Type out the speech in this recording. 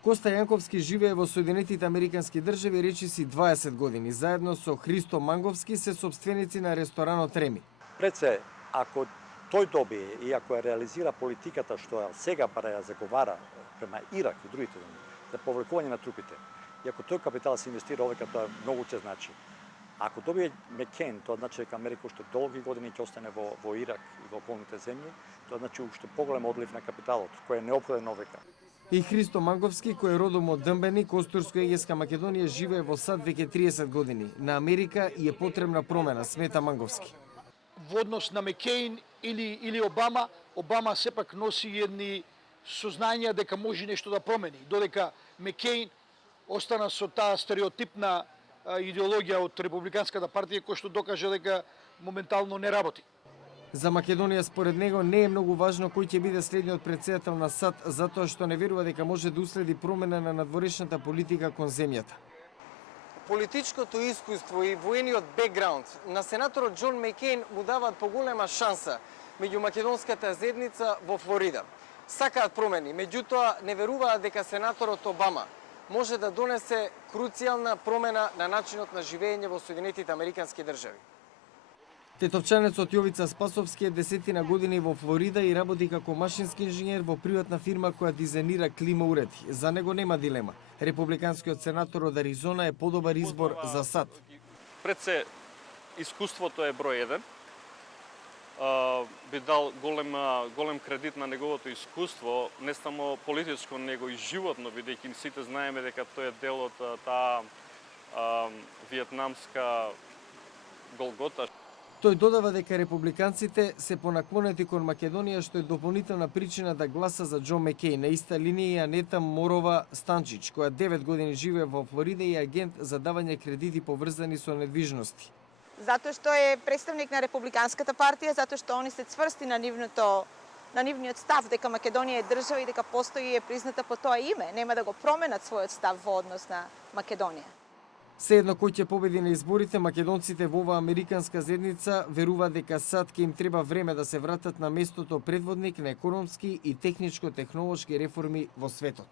Коста Јанковски живее во Соединетите Американски држави речиси 20 години. Заедно со Христо Манговски се собственици на ресторанот Реми. Пред се, ако тој добие и ако ја реализира политиката што сега пара ја заговара према Ирак и другите земји за повлекување на трупите, и ако тој капитал се инвестира овека, тоа многу ќе значи. Ако добие Мекен, тоа значи дека Америка уште долги години ќе остане во Ирак и во околните земји, тоа значи уште поголем одлив на капиталот, кој е неопходен овека. И Христо Манговски, кој е родом од Дмбени, Костурско-Егејска Македонија, живее во САД веќе 30 години. На Америка и е потребна промена, смета Манговски. Во однос на Мекеин или Обама, Обама сепак носи едни сознања дека може нешто да промени, додека Мекеин остана со таа стереотипна идеологија од Републиканската партија која што докаже дека моментално не работи. За Македонија според него не е многу важно кој ќе биде следниот претседател на САД, затоа што не верува дека може да уследи промена на надворешната политика кон земјата. Политичкото искуство и воениот бекграунд на сенаторот Џон Мекеин му даваат поголема шанса меѓу македонската заедница во Флорида. Сакаат промени, меѓутоа не веруваат дека сенаторот Обама може да донесе круцијална промена на начинот на живење во Соединетите Американски држави. Тетовчанецот Јовица Спасовски е 10 години во Флорида и работи како машински инженер во приватна фирма која дизајнира клима уреди. За него нема дилема. Републиканскиот сенатор од Аризона е подобар избор за САД. Пред се, искуството е број 1. Би дал голем кредит на неговото искуство, не само политичко, него и животно, бидејќи сите знаеме дека тој е дел од таа виетнамска Голгота. Тој додава дека републиканците се понаклонети кон Македонија, што е дополнителна причина да гласа за Џон Мекеин. На иста линија и Анета Морова Станчич, која 9 години живее во Флорида и агент за давање кредити поврзани со недвижности. Затоа што е представник на Републиканската партија, затоа што они се цврсти на нивниот став дека Македонија е држава и дека постои и е призната по тоа име, нема да го променат својот став во однос на Македонија. Сеедно кој ќе победи на изборите, македонците во оваа американска заедница веруваат дека САД ќе им треба време да се вратат на местото предводник на економски и техничко-технолошки реформи во светот.